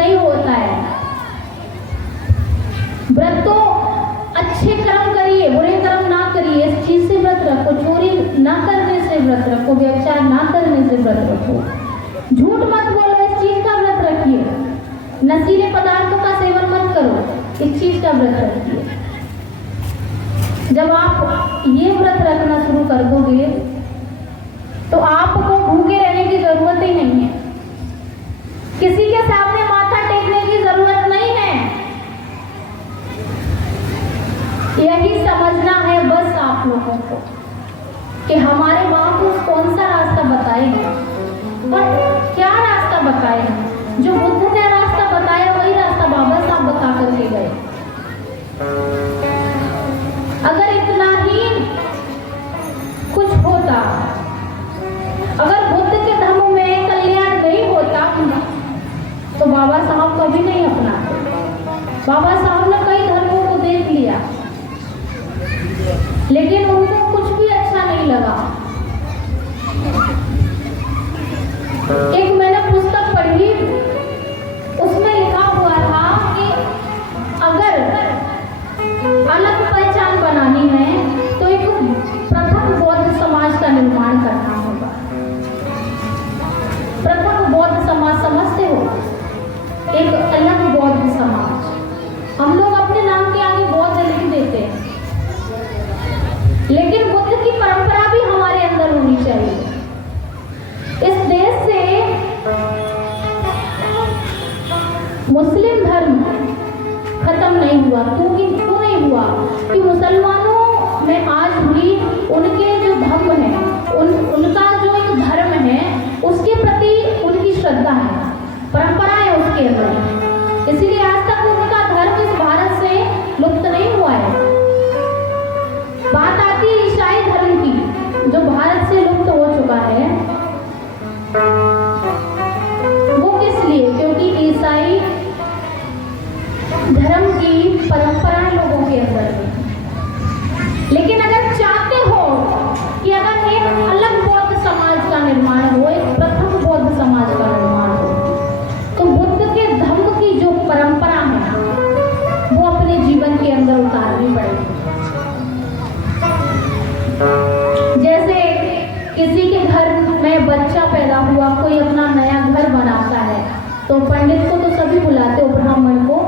नहीं होता है। व्रत तो अच्छे कर्म करिए, बुरे कर्म ना करिए, इस चीज से व्रत रखो। चोरी ना करने से व्रत रखो, व्यभिचार ना करने से व्रत रखो, झूठ मत बोलो, इस चीज का व्रत रखिए, नशीले पदार्थों का सेवन मत करो, इस चीज का व्रत रखिए। जब आप ये व्रत रखना शुरू कर दोगे तो आपको भूखे रहने की जरूरत ही नहीं है, किसी के सामने माथा टेकने की जरूरत नहीं है। यही समझना है बस आप लोगों को कि हमारे महापुरुष कौन सा रास्ता बताएंगे और क्या रास्ता बताएंगे। जो बुद्ध ने रास्ता बताया वही रास्ता बाबा साहब बता करके गए। अगर इतना ही कुछ होता, अगर बुद्ध के धर्म में कल्याण नहीं होता तो बाबा साहब कभी नहीं अपनाते। बाबा साहब ने कई धर्मों को देख लिया लेकिन उनको कुछ भी अच्छा नहीं लगा। एक मैंने पुस्तक पढ़ी, उसमें लिखा हुआ था कि अगर अलग पहचान बनानी है तो एक प्रथम बौद्ध समाज का निर्माण करना होगा। प्रथम बौद्ध समाज समझते हो, एक अलग बौद्ध समाज। हम लोग अपने नाम के आगे बौद्ध लिख देते हैं, लेकिन बुद्ध की परंपरा भी हमारे अंदर होनी चाहिए। इस देश से मुस्लिम धर्म खत्म नहीं हुआ। क्यों नहीं हुआ? कि मुसलमानों में आज भी उनके जो धर्म है, उनका जो एक धर्म है उसके प्रति उनकी श्रद्धा है, परंपरा है उसके अंदर, इसीलिए आज तक उनका धर्म इस भारत से लुप्त नहीं हुआ है। बात आती है ईसाई धर्म की, जो भारत से लुप्त हो चुका है। वो किस लिए? क्योंकि ईसाई धर्म की परंपरा लोगों के अंदर है। लेकिन अगर चाहते हो कि अगर एक अलग बौद्ध समाज का निर्माण हो, एक प्रथम बौद्ध समाज का निर्माण हो, तो बुद्ध के धर्म की जो परंपरा है वो अपने जीवन के अंदर उतारनी पड़ेगी। जैसे किसी के घर में बच्चा पैदा हुआ, कोई अपना नया घर बनाता है तो पंडित को तो सभी बुलाते हो, ब्राह्मण को,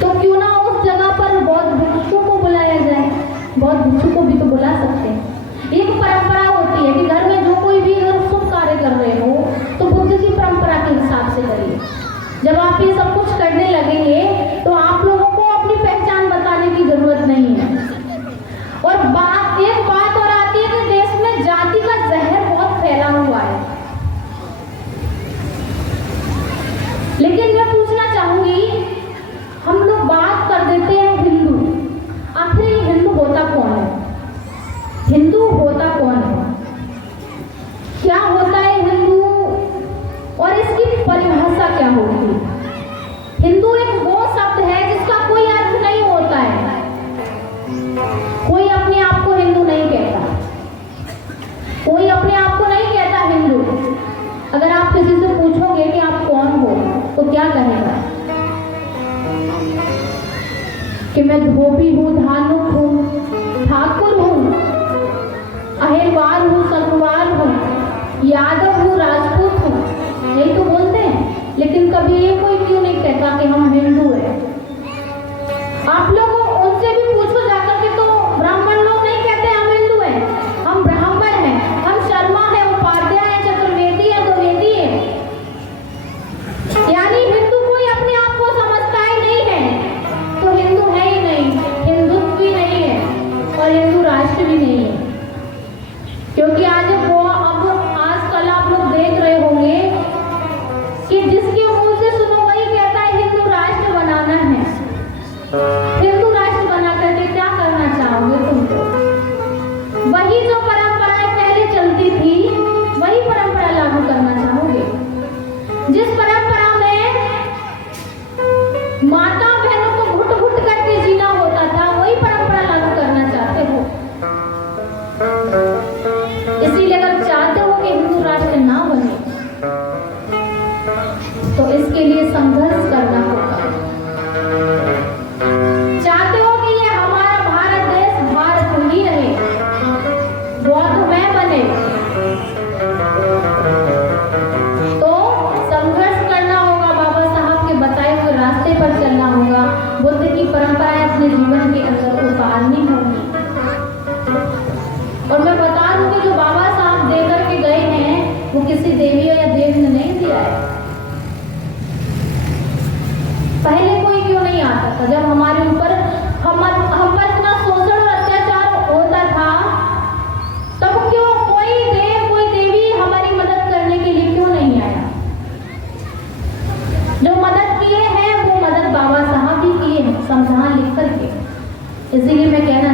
तो क्यों ना उस जगह पर बौद्ध भिक्षुओं को बुलाया जाए। बौद्ध भिक्षु को भी तो बुला सकते हैं। एक परंपरा होती है कि घर में जो कोई भी अगर शुभ कार्य कर रहे हो तो बुद्ध की परंपरा के हिसाब से करिए। जब आप ये सब कुछ करने लगेंगे तो आप लोगों को अपनी पहचान बताने की जरूरत नहीं है। और एक बात और आती है कि देश में जाति का जहर बहुत फैला हुआ है। लेकिन मैं पूछना चाहूंगी, हम लोग बात कर देते हैं हिंदू, आखिर हिंदू होता कौन है? हिंदू होता कौन है? क्या होता है हिंदू और इसकी परिभाषा क्या होगी? हिंदू एक वो शब्द है जिसका कोई अर्थ नहीं होता है। कोई अपने आप को हिंदू नहीं कहता, कोई अपने आप को नहीं कहता हिंदू। अगर आप किसी से पूछोगे कि आप कौन हो तो क्या कहेगा? कि मैं धोबी हूँ, धानुक हूँ, ठाकुर हूँ, अहिरवार हूँ, संगवार हूँ, यादव हूँ, राजपूत हूँ, यही तो बोलते हैं। लेकिन कभी ये कोई क्यों नहीं कहता कि हम हिंदू हैं? आप लोग उनसे भी पूछो जाकर के, तो ब्राह्मण लोग नहीं कहते हम हिंदू हैं, हम ब्राह्मण हैं, हम शर्मा है, उपाध्याय है, चतुर्वेदी है, द्विवेदी है। यानी हिंदू कोई अपने आप को समझता ही नहीं है, तो हिंदू है ही नहीं, हिंदुत्व भी नहीं है और हिंदू राष्ट्र भी नहीं है। क्योंकि आजकल आप लोग देख रहे होंगे कि जिसके मुंह से सुनो वही कहता है हिंदू राष्ट्र बनाना है, हिंदू जीवन के अंदर उतारनी होगी। और मैं बता दूं कि जो बाबा साहब दे करके गए हैं वो किसी देवी या देव ने नहीं दिया है। पहले कोई क्यों नहीं आता था? जब हमारे ऊपर हम पर इतना शोषण और अत्याचार होता था, तब क्यों कोई देव कोई देवी हमारी मदद करने के लिए क्यों नहीं आया? जो मदद किए हैं वो मदद बाबा साहब भी किए हैं, संविधान लिख करके। इसीलिए मैं कहना